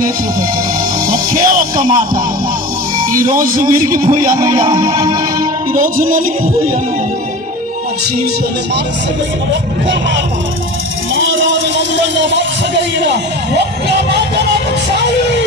చేతులు పెట్టి ఒకే ఒక్క మాట, ఈరోజు విరిగిపోయానయ్యా, ఈరోజు నలిగిపోయాను, నా జీవితాన్ని మార్చగలిగిన ఒక్క మాట, మారాని నమ్మకంగా మార్చగలిగిన ఒక్క మాట నాకు చాలు.